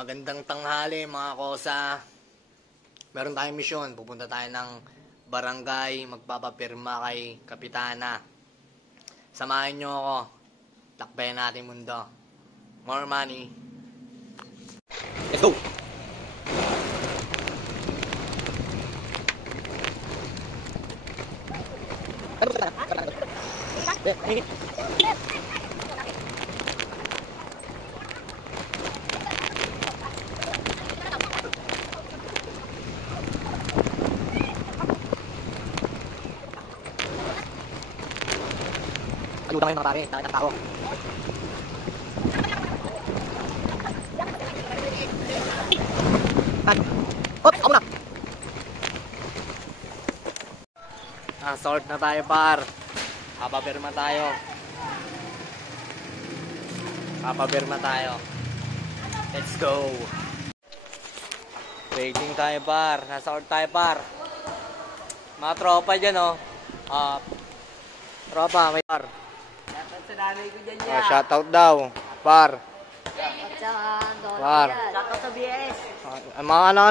Magandang tanghali mga kosa. Meron tayong misyon. Pupunta tayo ng barangay, magpapapirma kay Kapitana. Samahan nyo ako. Takbayan natin mundo. More money. Let's go! Saludan kayo mga pare, takit ang tao. Oops, ako na! Sort na tayo par. Papapirma tayo. Let's go! Waiting tayo par. Nasort tayo par. Mga tropa dyan oh. Tropa, may par. Shoutout sa nanay ko dyan yan. Shoutout daw, par. Shoutout sa Par. Shoutout sa BRS. Mga ano.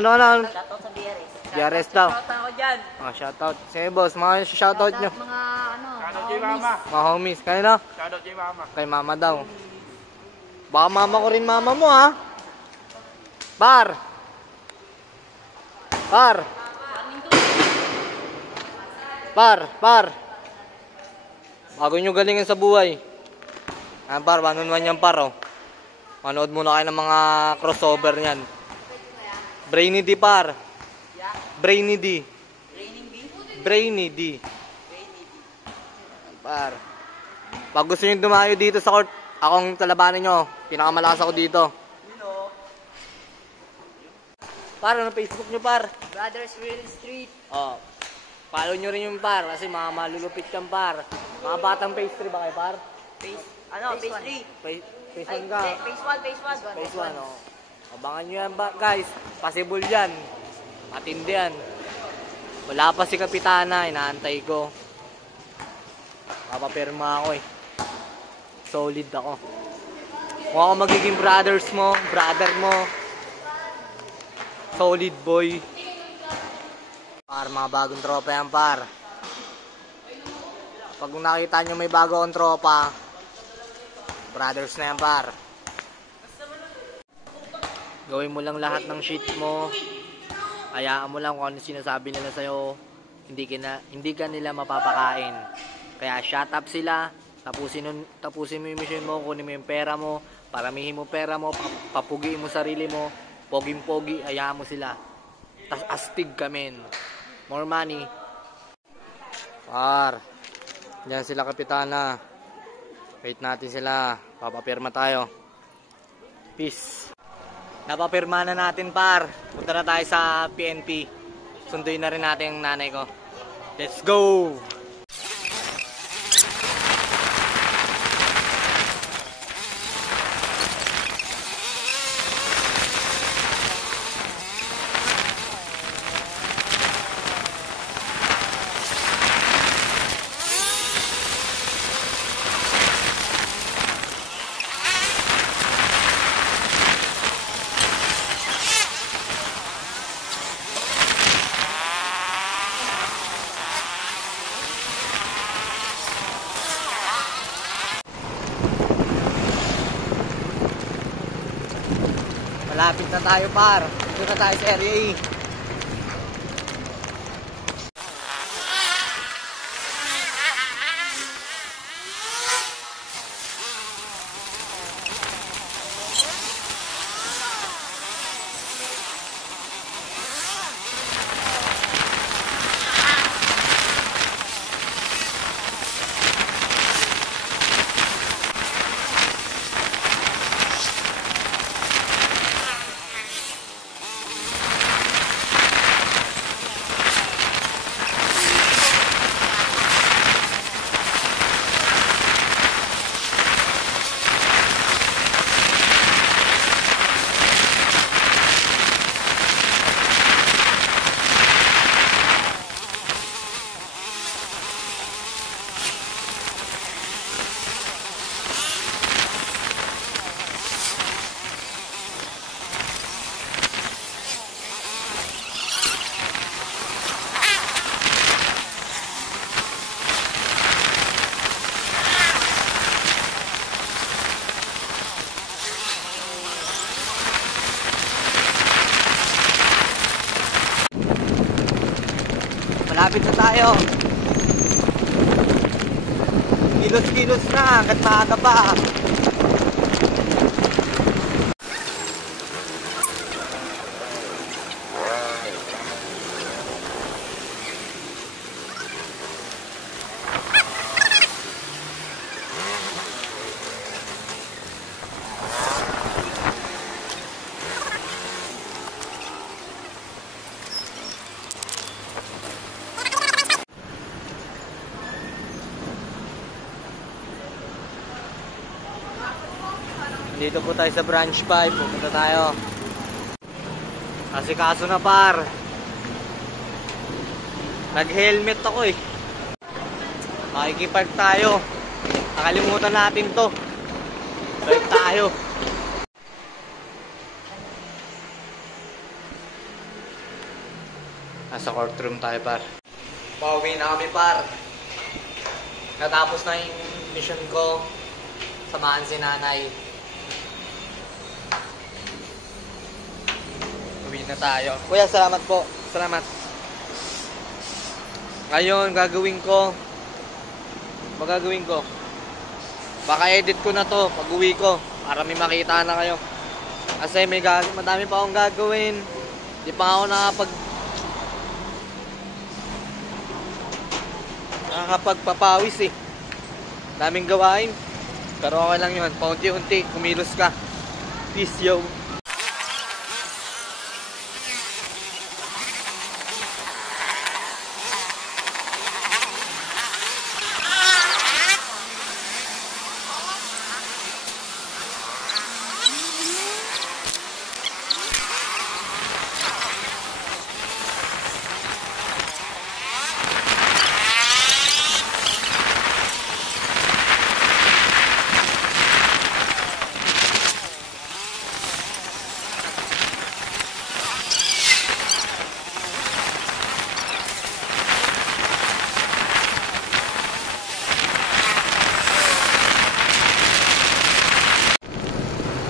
Shoutout sa BRS. BRS daw. Shoutout ako dyan. Shoutout. Sige boss, mga shoutout nyo. Mga Shoutout kay mama. Mga homies. Kanina? Shoutout kay mama. Kay mama daw. Baka mama ko rin mama mo ha. Par. Bago nyo galingan sa buhay. Par, 1-on-1 yan par oh. Manood muna kayo ng mga crossover niyan. Brainy D par. Brainy D. Par. Pag gusto nyo dumayo dito sa court, akong talabanan nyo. Pinakamalakas ako dito. Par, ano Facebook nyo par? Brothers Real Street. Oh. Follow nyo rin yung par kasi mga malulupit kang par. Mga batang pastry ba kayo par? Phase 3. Phase 1 ka. Phase 1. Oh. Abangan nyo yan ba guys? Possible yan. Matindi yan. Wala pa si Kapitana, inaantay ko. Papapirma ako eh. Solid ako. Kung ako magiging brother mo. Solid boy. Par, mga bagong tropa yan par. Pag nakita nyo may bago akong tropa, brothers na yan par. Gawin mo lang lahat ng shit mo. Hayaan mo lang kung ano sinasabi nila sa'yo. Hindi ka nila mapapakain. Kaya shut up sila. Tapusin mo yung mission mo. Kunin mo yung pera mo. Paramihin mo pera mo. Papugiin mo sarili mo. Poging-pogi. Hayaan mo sila. Tas astig ka men. More money. Par. Diyan sila Kapitana. Wait natin sila. Papapirma tayo. Peace. Napapirma na natin par. Punta na tayo sa PNP. Sunduin na rin natin yung nanay ko. Let's go! Malapit na tayo par. Dito na tayo sa area E. Malapit na tayo. Kilos-kilos na hanggat maaga pa. Dito po tayo sa branch 5. Pupunta tayo. Kasi kaso na par. Nag-helmet ako eh. Makikipark tayo. Nakalimutan natin to. Park tayo. Nasa courtroom tayo par. Pauwi na kami par. Natapos na yung mission ko. Samahan si nanay. Uwi na tayo. Kuya, salamat po. Salamat. Ngayon, magagawin ko. Baka edit ko na to pag uwi ko. Para may makita na kayo. Kasi madami pa akong gagawin. Di pa ako nakakapagpapawis eh. Daming gawain. Pero okay lang yun. Paunti-unti, kumilos ka. Peace, yo.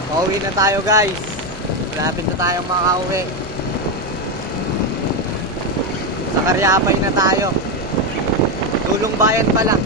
Pauwi na tayo guys. Malapit na tayong makauwi. Sa Karyapay na tayo. Tulong bayan pala.